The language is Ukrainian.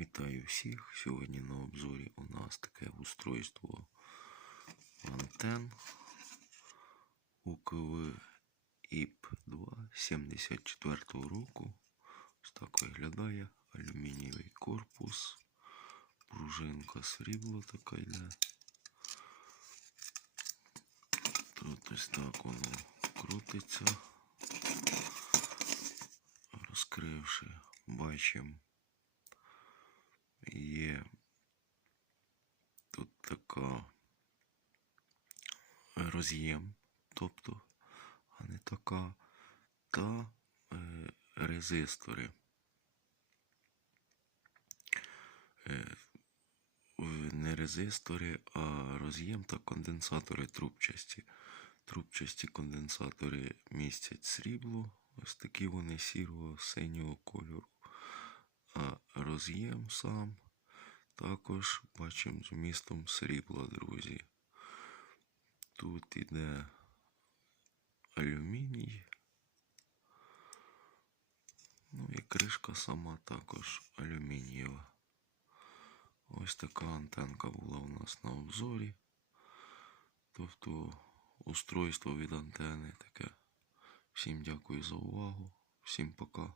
Вітаю всіх! Сьогодні на обзорі у нас таке устройство антен УКВ ІП-2 74-го року. Ось так виглядає алюмінієвий корпус, пружинка срібло така йде. Тут ось так воно крутиться. Розкривши, бачимо. Є тут така роз'єм, тобто, а не така, та е, резистори. Е, не резистори, а роз'єм та конденсатори трубчасті. Трубчасті конденсатори містять срібло, ось такі вони сірого синього кольору. А роз'єм сам також бачимо з вмістом срібла, друзі. Тут іде алюміній. Ну і кришка сама також алюмінієва. Ось така антенка була у нас на обзорі. Тобто устройство від антени таке. Всім дякую за увагу. Всім пока.